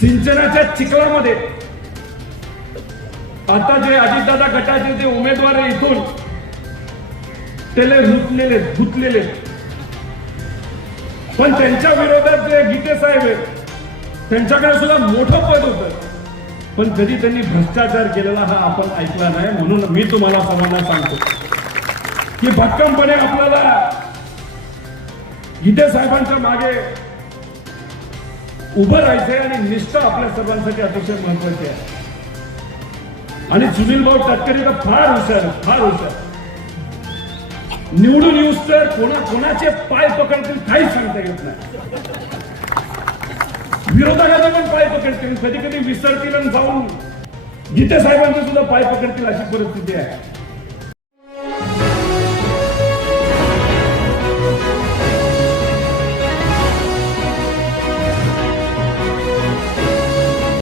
सिंचनाच्या चिखलामध्ये. आता जे अजितदादा गटाचे जे उमेदवार इथून त्याला रुतलेले धुतलेले पण त्यांच्या विरोधात जे गीते साहेब आहेत त्यांच्याकडे सुद्धा मोठं पद होतं. पण कधी त्यांनी भ्रष्टाचार केलेला हा आपण ऐकला नाही म्हणून मी तुम्हाला सर्वांना सांगतो की भक्कमपणे आपल्याला गीते साहेबांच्या मागे उभं राहायचंय आणि निष्ठा आपल्या सर्वांसाठी अतिशय महत्वाची आहे. आणि सुनील भाऊ तटकरे तर फार हुशार फार हुशार निवडून येऊस तर कोणा कोणाचे पाय पकडतील काही सांगता येत नाही. विरोधकाचे पण पाय पकडतील कधी कधी विसरतील आणि जाऊन गीते साहेबांचे सुद्धा पाय पकडतील अशी परिस्थिती आहे.